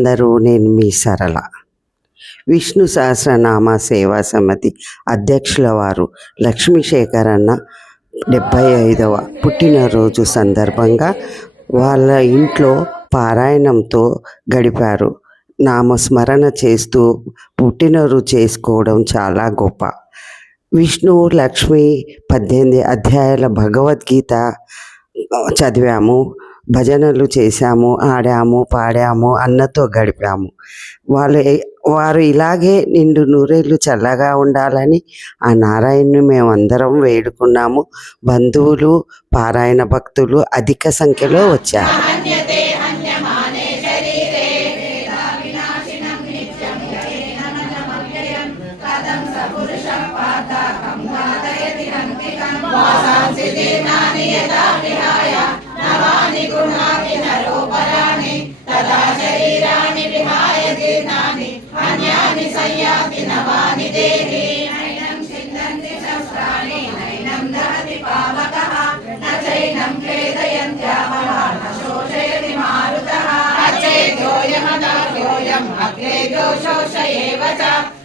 అందరూ నేను మీ సరళ. విష్ణు సహస్రనామ సేవా సమితి అధ్యక్షుల వారు లక్ష్మీశేఖర్ అన్న 75వ పుట్టినరోజు సందర్భంగా వాళ్ళ ఇంట్లో పారాయణంతో గడిపారు. నామస్మరణ చేస్తూ పుట్టినరోజు చేసుకోవడం చాలా గొప్ప. విష్ణు లక్ష్మి 18 అధ్యాయాల భగవద్గీత చదివాము, భజనలు చేశాము, ఆడాము, పాడాము, అన్నతో గడిపాము. వారు ఇలాగే నిండు నూరేళ్ళు చల్లగా ఉండాలని ఆ నారాయణ్ణి మేమందరం వేడుకున్నాము. బంధువులు, పారాయణ భక్తులు అధిక సంఖ్యలో వచ్చారు.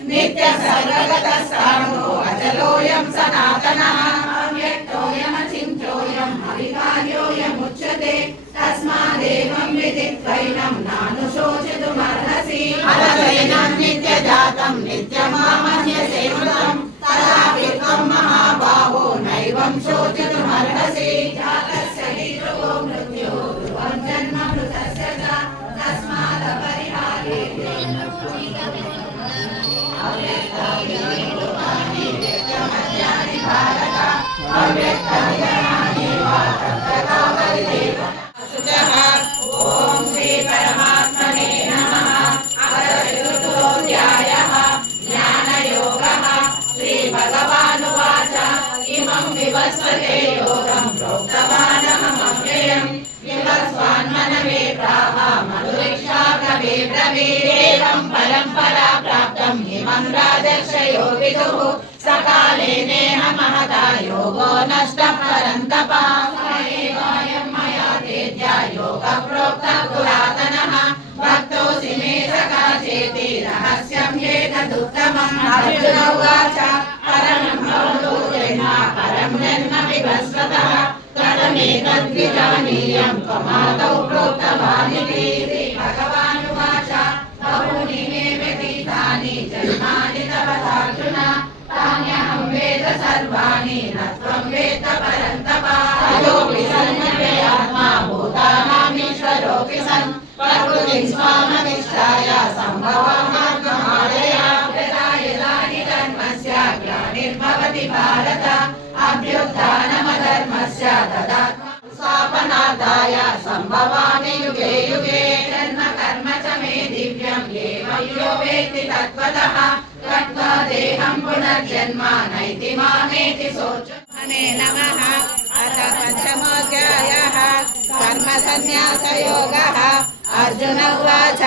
నిత్య సర్వగతస్థాణో అచలోయం సనాతనః అవ్యక్తోయమచింత్యోయం అవికార్యోయముచ్యతే తస్మాదేవం విదిత్వైనం నానుశోచితుమర్హసి అతచైనం నిత్యజాతం నిత్యమామన్యసే మృతం తదాపి త్వం మహాబాహో నైవం శోచితుమర్హసి జాతస్య హి ధ్రువో మృత్యుః ధ్రువం జన్మ మృతస్య చ తస్మాదపరిహారే ఓం శ్రీ పరమాత్మనే నమః. చతుర్థోధ్యాయః జ్ఞానయోగః. శ్రీ భగవానువాచ ఇమం వివస్వతే యోగం ప్రోక్తవానహమవ్యయం వివస్వాన్మనవే ప్రాహ మధురిక్షా కవే బ్రవీదేవం పరంపరా ప్రాప్తం ఇమం రాజర్షయో విదుః సకాలే నేహ మహతా యోగో నష్టః పరంతపా ఏవాయం మయా తేజ్య యోగ ప్రోక్త పురాతనః భక్తోసి మే సఖా చేతి రహస్యం ఏతదుత్తమం అర్జున ఉవాచ పరమం భవతో జన్మ పరం జన్మ వివస్వతః కథమేతద్విజానీయం త్వమాదౌ ప్రోక్తవానితి శ్రీ భగవానువాచ బహూని మే వ్యతీతాని జన్మాని తవ అర్జున తాన్యహం వేద సర్వాణి న త్వం వేత్త పరంతప అయోపి సన్నవేయాత్మా భూతానామీశ్వరోపి సన్ ప్రకృతిం స్వామధిష్ఠాయ సంభవమాత్మమాయయా యదా యదా హి ధర్మస్య గ్లానిర్భవతి భారత అభ్యుత్థానమధర్మస్య తదాత్మసంస్థాపనార్థాయ సంభవామి యుగే యుగే జన్మ కర్మ చ మే దివ్యం ఏవం యో వేత్తి తత్వతః తత్వా దేహం పునర్జన్మ నైతి మామేతి సోచనే నమః. అథ పంచమోధ్యాయః కర్మ సన్యాస యోగః. అర్జున ఉవాచ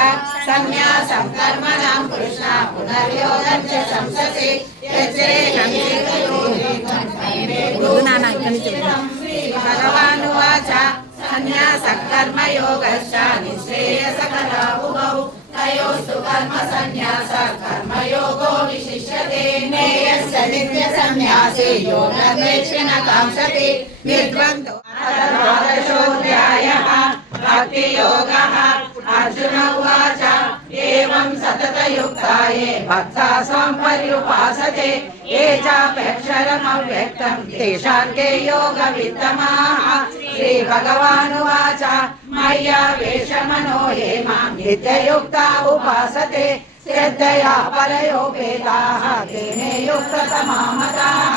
సన్యాసం కర్మణాం కృష్ణ పునర్యోగం చ సంససి యచ్చేహం శ్రీ భగవానువాచ సన్యాస కర్మ యోగశ్చ నిశ్రేయసకరా ఉభౌ తయోస్తు కర్మ సన్యాస కర్మయోగో విశిష్యతే నేయస్య నిత్య సన్యాసి యోగేక్షణ కాంక్షతి విద్వంతో ద్వాదశోధ్యాయః భక్తి యోగః. అర్జున ఉవాచ ఏవం సతతయుక్తాయే భక్తా స్వం పర్యుపాసతే ఏ చాప్యక్షరమవ్యక్తం తేషాం కే యోగ విత్తమాః. శ్రీ భగవానువాచ మయ్యావేశమనో ఏ మాం నిత్యయుక్తా ఉపాసతే శ్రద్ధయా పరయోపేతాః తే మే యుక్తతమా మతాః.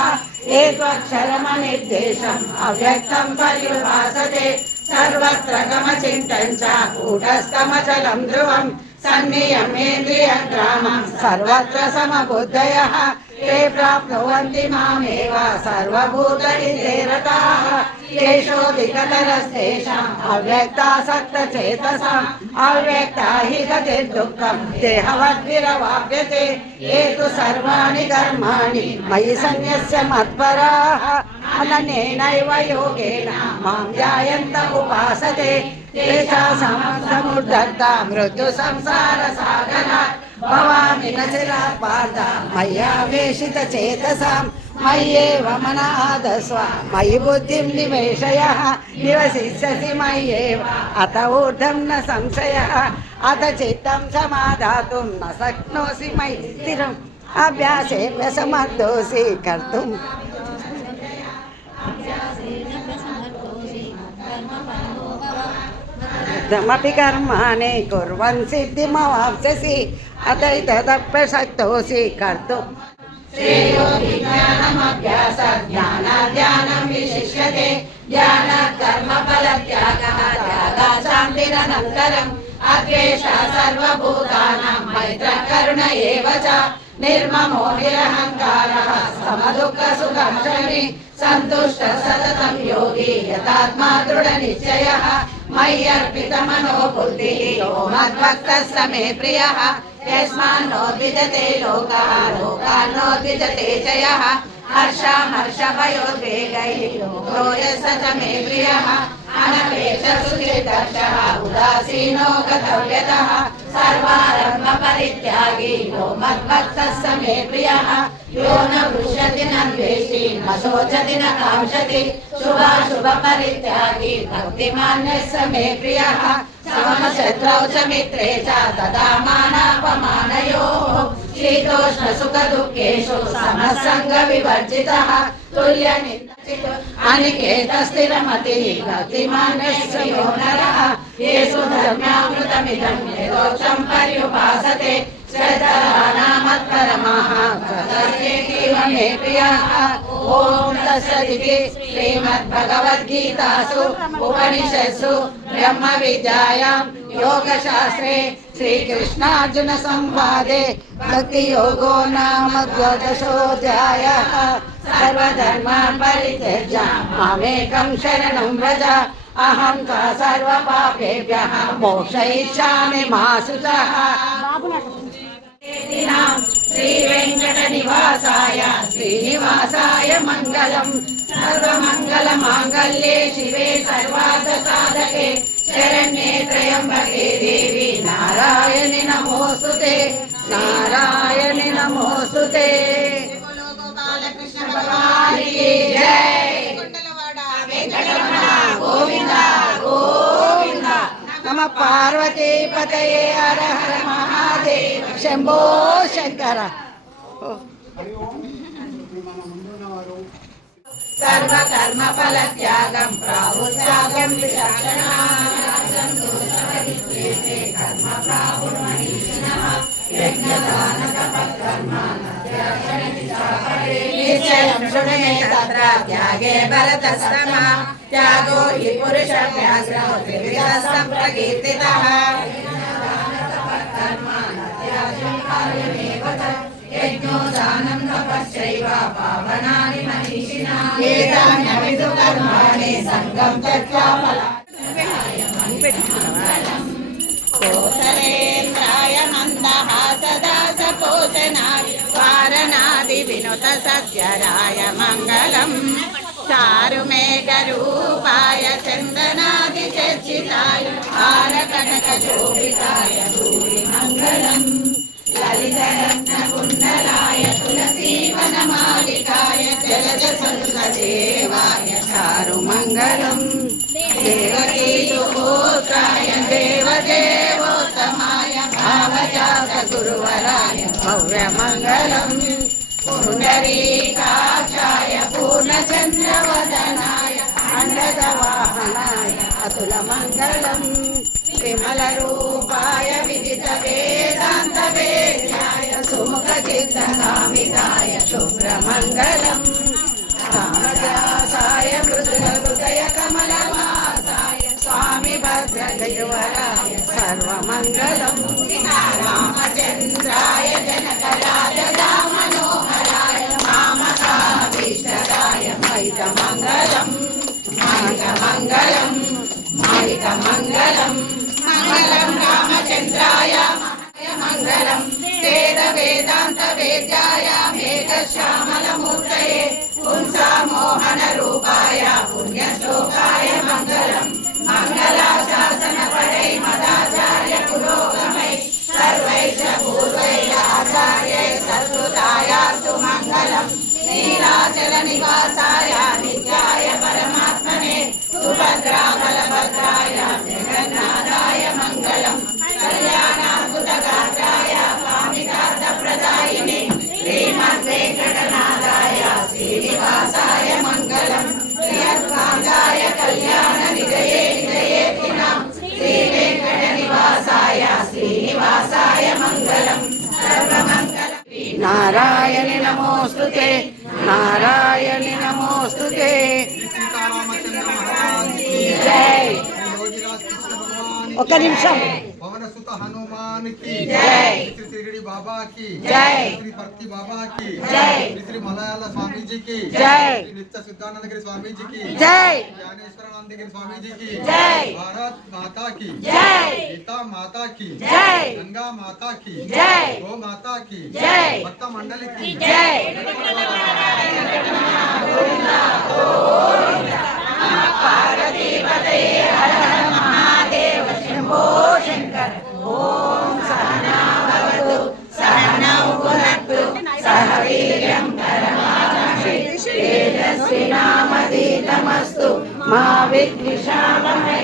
ఏకక్షరమనిర్దేశం అవ్యక్తం పర్యుపాసతే సర్వత్ర గమచింతం చ కూటస్థమచలం ధ్రువం సన్నియమేంద్రియగ్రామం సర్వత్ర సమబుద్ధయః ते प्राप्नुवन्ति मामेव सर्वभूतहिते रताः केषोऽधिकतरस्तेषाम् अव्यक्तासक्तचेतसाम् अव्यक्ता हि गतिर्दुःखम् देहवद्भिरवाप्यते ये तु सर्वाणि कर्माणि मयि सन्न्यस्य मत्पराः अननेनैव योगेन मां ध्यायन्त उपासते సమర్థముద్ధర్త మృత్యు సంసార సాగరాత్ భవామి నచిరాత్ పార్థ మయ్యావేశిత చేతసాం మయ్యేవ మనః మయి బుద్ధిం నివేశయః నివసిష్యసి మయ్యేవ అత ఊర్ధ్వం న సంశయః అత చిత్తం సమాధాతుం న శక్నోసి మయి స్థిరం అభ్యాసేన సమర్థోసి కర్తుం మపి కర్మాణి కుర్వన్ సిద్ధిమవాప్స్యసి అతైతదప్యశక్తోసి కర్తుం శ్రేయో విజ్ఞానమభ్యాసాత్ జ్ఞానాధ్యానం విశిష్యతే జ్ఞానాత్ కర్మఫలత్యాగః త్యాగాత్ శాంతిరనంతరం అద్వేష సర్వభూతానాం మైత్రః కరుణ ఏవ చ నిర్మమో నిరహంకారః సమదుఃఖసుఖం శమి సంతుష్టः సతతం యోగి యతాత్మా దృఢనిశ్చయः మయ్యర్పితమనో బుద్ధిः యో మద్భక్తः స మే ప్రియः యస్మాన్నో ద్విజతే లోకः లోకాన్నో ద్విజతే చ యः హర్షభయోద్వేగైः యోగో యస్స చ మే ప్రియः అనపేక్షసుచిర్దర్శः ఉదాసీనో గతవ్యతः సర్వారంభ పరిత్యాగి యో మద్భక్తः స మే ప్రియः యో న వృష్యతి న ద్వేషి న శోచతి న కాంక్షతి శుభాశుభ పరిత్యాగి భక్తిమాన్ యస్స మే ప్రియः సమశత్రౌ చ మిత్రే చ తదా మానాపమానయోః శీతోష్ణ సుఖ దుఃఖేషు సమసంగ వివర్జితః తుల్య నిందితో అనికేత స్థిరమతి భక్తిమాన్ యస్స యో నరః యేసు ధర్మ్యామృతమిదం యదోక్షం పర్యుపాసతే శ్రద్ధానామత్పరమః తస్యేవ మే ప్రియః ఓం తత్సదితి శ్రీమద్భగవద్గీతాసు ఉపనిషత్సు బ్రహ్మ విద్యాయాం యోగశాస్త్రే శ్రీకృష్ణార్జున సంవాదే భక్తి యోగో నామ ద్వాదశోऽధ్యాయः సర్వధర్మాన్ పరిత్యజ్య మామేకం శరణం వ్రజ అహం త్వా సర్వపాపేభ్యః మోక్షయిష్యామి మా శుచః శ్రీ వెంకట నివాసాయ శ్రీనివాసాయ మంగళం సర్వమంగళ మాంగళ్యే శివే సర్వార్థ సాధకే శరణ్యే త్రయంబకే దేవి నారాయణి నమోస్తుతే నారాయణి నమోస్తుతే గోపాలకృష్ణ భగవానికి జై కొండలవాడ వెంకటరమణ గోవింద గోవింద నమ పార్వతీపతయే హర హర మహాదేవ శంభో శంకర సర్వకర్మ ఫల త్యాగం ప్రాహుత్యాగం నిశ్చయం శృణు మే తత్ర త్యాగే భరతస్తమ త్యాగో హి పురుష వ్యాఘ్రో త్రివిధ సంప్రకీర్తితః యజ్ఞో దానం తపశ్చైవ పావనాని మనీషిణాః ఏతాన్యపి తు కర్మాణి సంగం త్యక్త్వా కోసలేంద్రాయ మందహాసదాస పోషణాయ వారణాది వినుత సత్యరాయ మంగళం చారుమేఘరూపాయ చందనాది చర్చితాయ హారకనక శోభితాయ భూరి మంగళం లలితరత్న కుండలాయ తులసీవనమాలికాయ జలజ సంగదేవాయ చారుమంగళం దేవకీ సుపుత్రాయ దేవదేవోత్తమాయ భావజాత గురువరాయ భవ్యమంగళం పుండరీకాక్షాయ పూర్ణచంద్రవదనాయ అండదవాహనాయ అతులమంగళం విమలరూపాయ విదిత వేదాంత వేద్యాయ సుముఖ చిత్తకామితాయ శుభ్రమంగళం రామదాసాయ మృదుల హృదయ కమలవాసాయ స్వామి భద్రగిరివరాయ సర్వమంగళం రామచంద్రాయ జనకరాజదా మనోహరాయ మామకాభీష్టదాయ మైతమంగళం మాయికమంగళం మాయికమంగళం మంగళం రామచంద్రాయ మంగళం వేద వేదాంత వేద్యాయ మేఘశ్యామలమూర్తయే పుంసామోహన రూపాయ పుణ్యశ్లోకాయ మంగళం మంగళాశాసన మంగళం నీలాచల నివాసాయ నిత్యాయ పరమాత్మనే సుభద్రా బలభద్రాయ జగన్నాథాయ మంగళం కళ్యాణాద్భుతగాత్రాయ కామితార్థప్రదాయినే శ్రీమద్వేంకటనాథాయ శ్రీనివాసాయ మంగళం శ్రీయత్కాంతాయ కళ్యాణ నిధయే నిధయేతినాం శ్రీవేంకట నివాసాయ శ్రీనివాసాయ మంగళం సర్వమంగళ నారాయణి నమోస్తుతే నారాయణి నమోస్తుతే జై ఒక నిమిషం पवन सुत हनुमान की जय। श्री त्रिगड़ी बाबा की जय। श्री भक्ति बाबा की जय। श्री मलयाला स्वामी जी की जय। श्री नित्य सिद्धानंद गिरी स्वामी जी की जय। ज्ञानेश्वरानंद गिरी स्वामी जी की जय। भारत माता की जय। गीता माता की जय। गंगा माता की जय। गो माता की जय। भक्त मंडली की जय पार्वतीपते हर हर महादेव शंभो शंकर ओम सहना भवतु सहनौ भुनक्तु सह वीर्यं करवावहै तेजस्विनामधीतमस्तु मा विद्विषावहै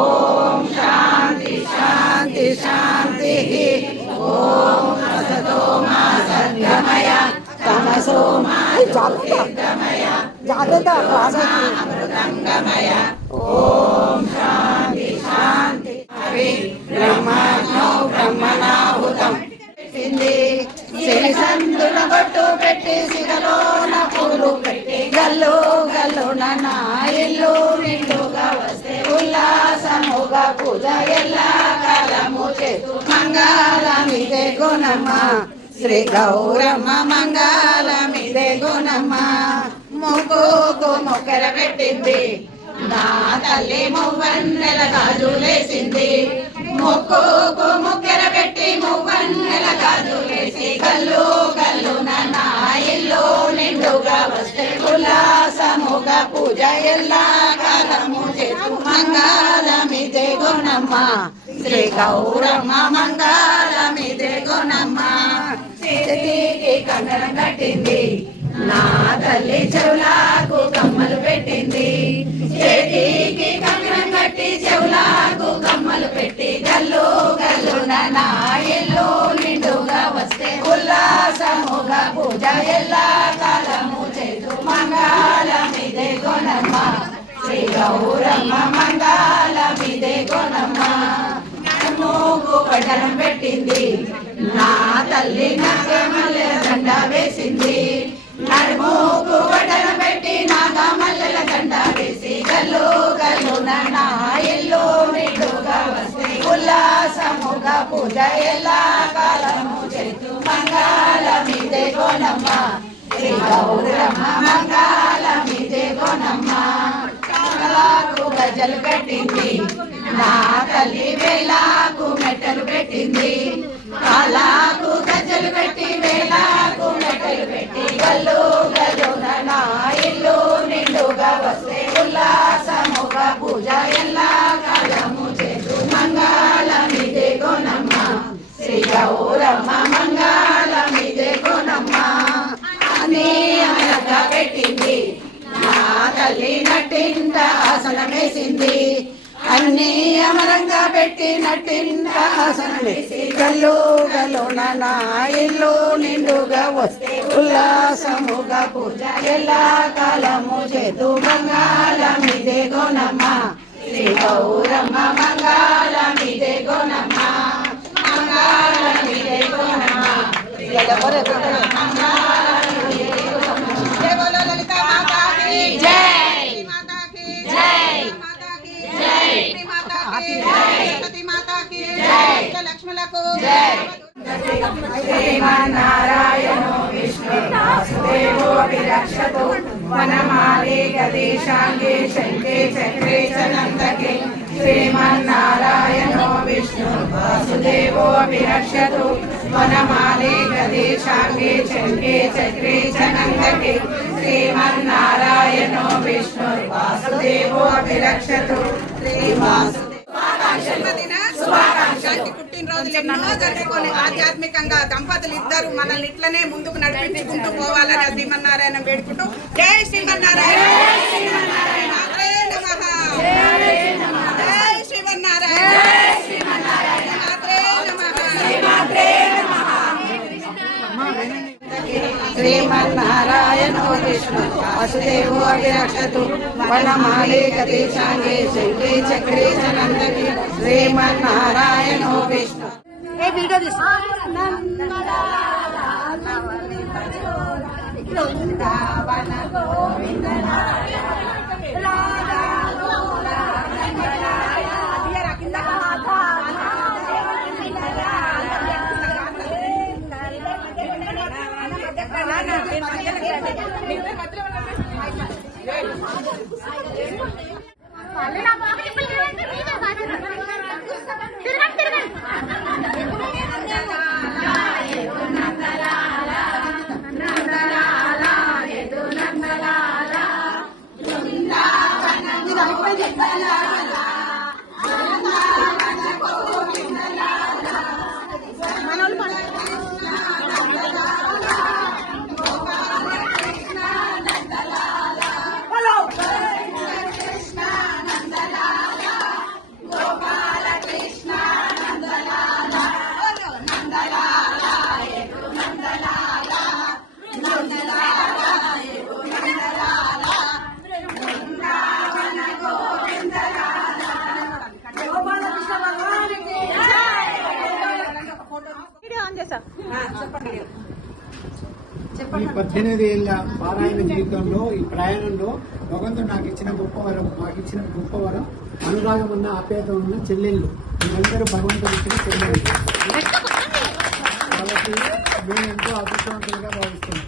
ओम शांति शांति शांतिः ओम असतो मा सद्गमय तमसो मा ज्योतिर्गमय अमृतंगमय ओम शांति शांति ब्रह्मणो ब्रह्मणाहुतं పెట్టింది సిరి సందుల బొట్టు పెట్టి సిగలోన పూలు పెట్టి గల్లు గల్లున నా ఇల్లు నిండుగా వస్తే ఉల్లాసముగా పూజ ఎల్లా కాలము చేతు మంగళమిదే గుణమ్మ శ్రీ గౌరమ్మ మంగళమిదే గుణమ్మ ముగ్గుకు మొక్కర పెట్టింది నా తల్లి మువ్వన్నెల గాజులేసింది మొక్కుకు మొక్కర పెట్టి మువ్వన్నెల గాజులేసి గల్లు గల్లున నా ఇల్లు నిండుగా వస్తే ఉల్లాసముగా పూజ ఎల్లా కాలము చేతు మంగళమిదే గుణమ్మ శ్రీ గౌరమ్మ మంగళమిదే గుణమ్మ చేతికి కంగరం కట్టింది నా తల్లి చెవులకు కమ్మలు పెట్టింది చేతికి కంగరం కట్టి చెవులకు కమ్మలు పెట్టి గల్లు గల్లున నా ఇల్లు నిండుగా వస్తే ఉల్లాసముగా పూజ ఎల్లా కాలము చేతు మంగళమిదే గుణమ్మ శ్రీ గౌరమ్మ మంగళమిదే గుణమ్మ మూగు పట్టణం పెట్టింది నా తల్లి నాగమల్లెల దండ వేసింది నడుముకు పట్టణం పెట్టి నాగమల్లెల దండ వేసి గల్లు గల్లున నా ఇల్లు నిండుగా వస్తే ఉల్లాసముగా పూజ ఎల్లా కాలము చేతు మంగళమిదే గుణమ్మ శ్రీ గౌరమ్మ మంగళమిదే గుణమ్మ మంగళకు గజలు పెట్టింది నా తల్లి వేలాకు మెట్టలు పెట్టింది కాలాకు గజలు పెట్టి వేలాకు మెట్టలు పెట్టి గల్లు గల్లున నా ఇల్లు నిండుగా వస్తే ఉల్లాసముగా పూజ ఎల్లా కాలము చేతు మంగళమిదే గుణమ్మ శ్రీ గౌరమ్మ మంగళమిదే గుణమ్మ అని అనగా పెట్టింది నా తల్లి నట్టింట ఆసనం వేసింది అన్ని అమరంగా పెట్టి నట్టింట ఆసనం వేసి గల్లు గల్లున నా ఇల్లు నిండుగా వస్తే ఉల్లాసముగా పూజ ఎల్లా కాలము చేతు మంగళమిదే గుణమ్మ శ్రీ గౌరమ్మ మంగళమిదే గుణమ్మ మంగళమిదే గుణమ్మ जय बोलो ललिता माता की जय। माता की जय। माता की जय। माता की जय। सरस्वती माता की जय। लक्ष्मणको जय। श्रीमन्नारायणो विष्णु वासुदेवो विरक्षतु वनमाले गदेशाङ्गे शङ्खे चक्रे च नन्दके श्रीमन्नारायणो विष्णु वासुदेवो विरक्षतु वनमाले गदेशाङ्गे शङ्खे चक्रे च नन्दके श्रीमन्नारायणो विष्णु वासुदेवो विरक्षतु श्रीवासुदेव जन्मदिन शुभाकांक्षలు పుట్టినరోజు రోజులు ఎన్నో జరుపుకొని ఆధ్యాత్మికంగా దంపతులు ఇద్దరు మనల్ని ఇట్లనే ముందుకు నడిపించుకుంటూ పోవాలని శ్రీమన్నారాయణ వేడుకుంటూ జై శ్రీమన్నారాయణ మాత్రే నమః జై శ్రీమన్నారాయణ మాత్రే నమః శ్రీమన్నారాయణో విష్ణు వాసుదేవో అభిరక్షతు వనమాలే గదేశాంగే శంఖే చక్రే చ నందకి శ్రీమన్నారాయణో విష్ణు. ఈ 18 ఏళ్ల పారాయణ జీవితంలో ఈ ప్రయాణంలో భగవంతుడు నాకు ఇచ్చిన గొప్ప వరం అనురాగం ఉన్న ఆప్యాయత ఉన్న చెల్లెళ్ళు వీళ్ళందరూ భగవంతుడు ఇచ్చిన చెల్లెళ్ళు కాబట్టి మేము ఎంతో అదృష్టవంతులుగా భావిస్తున్నాం.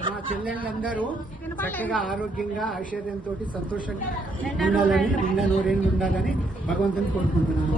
మా చెల్లెళ్ళందరూ చక్కగా ఆరోగ్యంగా ఐశ్వర్యంతో సంతోషంగా ఉండాలని నిండా నూరేళ్ళు ఉండాలని భగవంతుని కోరుకుంటున్నాను.